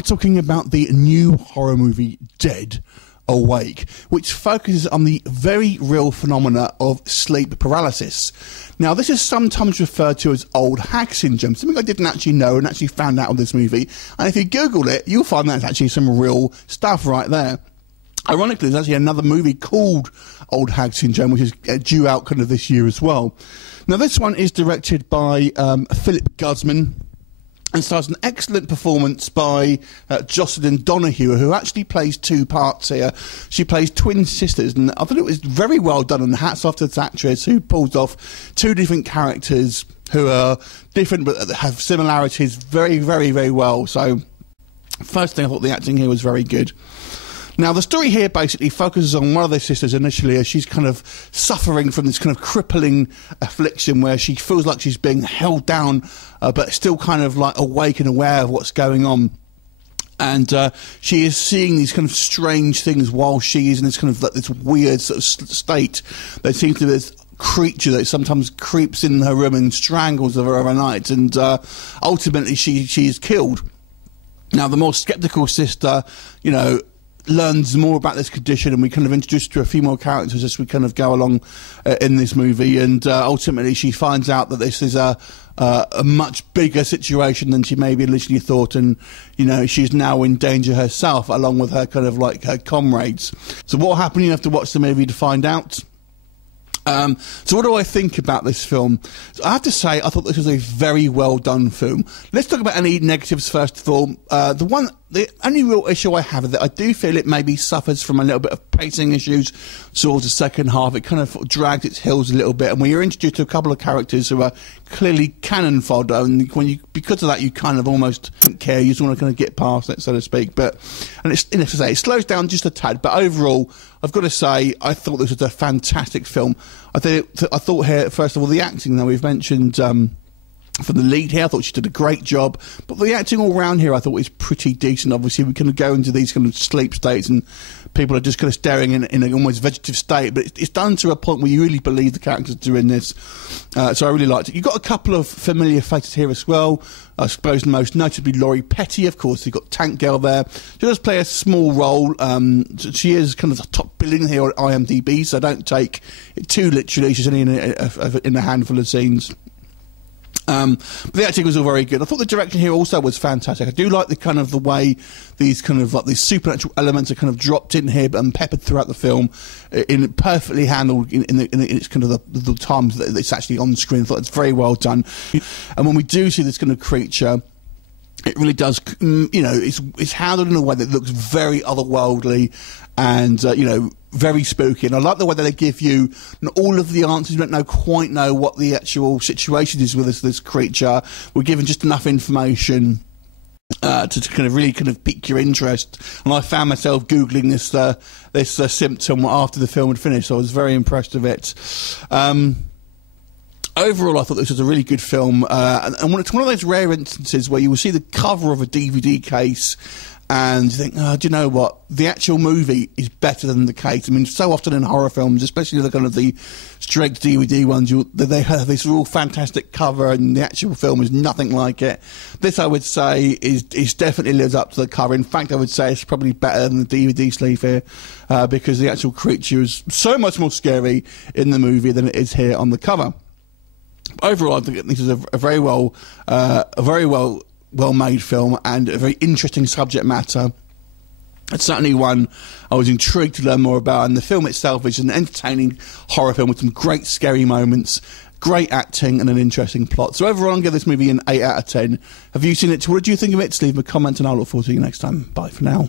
now talking about the new horror movie Dead Awake, which focuses on the very real phenomena of sleep paralysis. Now, this is sometimes referred to as old Hag Syndrome, something I didn't actually know and actually found out of this movie. And if you Google it, you'll find that's actually some real stuff right there. Ironically, there's actually another movie called Old Hag Syndrome, which is due out kind of this year as well. Now, this one is directed by Philip Guzman, and stars an excellent performance by Jocelin Donahue, who actually plays two parts here. She plays twin sisters, and I thought it was very well done, and hats off to this actress who pulls off two different characters who are different but have similarities very, very, very well. So, first thing, I thought the acting here was very good. Now, the story here basically focuses on one of their sisters initially as she's kind of suffering from this kind of crippling affliction where she feels like she's being held down, but still kind of like awake and aware of what's going on. And she is seeing these kind of strange things while she is in this kind of like this weird sort of state. There seems to be this creature that sometimes creeps in her room and strangles her overnight, and ultimately she is killed. Now, the more sceptical sister, you know, learns more about this condition, and we kind of introduced to a few more characters as we kind of go along in this movie, and ultimately she finds out that this is a much bigger situation than she maybe initially thought, and you know, she's now in danger herself along with her kind of like her comrades. So what happened? You have to watch the movie to find out. So what do I think about this film? So I have to say, I thought this was a very well done film. Let's talk about any negatives first of all. The only real issue I have is that I do feel it maybe suffers from a little bit of pacing issues towards the second half. It kind of dragged its heels a little bit, and when you're introduced to a couple of characters who are clearly cannon fodder, and because of that you kind of almost don't care, you just want to kind of get past it, so to speak. And it slows down just a tad, but overall, I've got to say, I thought this was a fantastic film. I thought here, first of all, the acting that we've mentioned for the lead here, I thought she did a great job. But the acting all round here, I thought was pretty decent. Obviously, we kind of go into these kind of sleep states and people are just kind of staring in an almost vegetative state. But it's done to a point where you really believe the characters are doing this. So I really liked it. You've got a couple of familiar faces here as well. I suppose most notably Laurie Petty, of course. You've got Tank Girl there. She does play a small role. She is kind of the top billing here on IMDb, so don't take it too literally. She's only in a handful of scenes. But the acting was all very good. I thought the direction here also was fantastic. I do like the kind of the way these kind of like these supernatural elements are kind of dropped in here and peppered throughout the film, in perfectly handled in its kind of the times that it's actually on screen. I thought it's very well done. And when we do see this kind of creature, it really does, you know, it's handled in a way that looks very otherworldly and, you know, very spooky. And I like the way that they give you all of the answers. You don't quite know what the actual situation is with this creature. We're given just enough information to kind of really kind of pique your interest. And I found myself Googling this symptom after the film had finished, so I was very impressed with it. Overall, I thought this was a really good film, and it's one of those rare instances where you will see the cover of a DVD case and you think, oh, do you know what? The actual movie is better than the case. I mean, so often in horror films, especially the kind of the straight DVD ones, they have this real fantastic cover and the actual film is nothing like it. This, I would say, is definitely lives up to the cover. In fact, I would say it's probably better than the DVD sleeve here, because the actual creature is so much more scary in the movie than it is here on the cover. Overall, I think this is a very well made film and a very interesting subject matter. It's certainly one I was intrigued to learn more about, and the film itself is an entertaining horror film with some great scary moments, great acting and an interesting plot. So overall, I'll give this movie an 8 out of 10. Have you seen it? What did you think of it? Leave a comment and I'll look forward to you next time. Bye for now.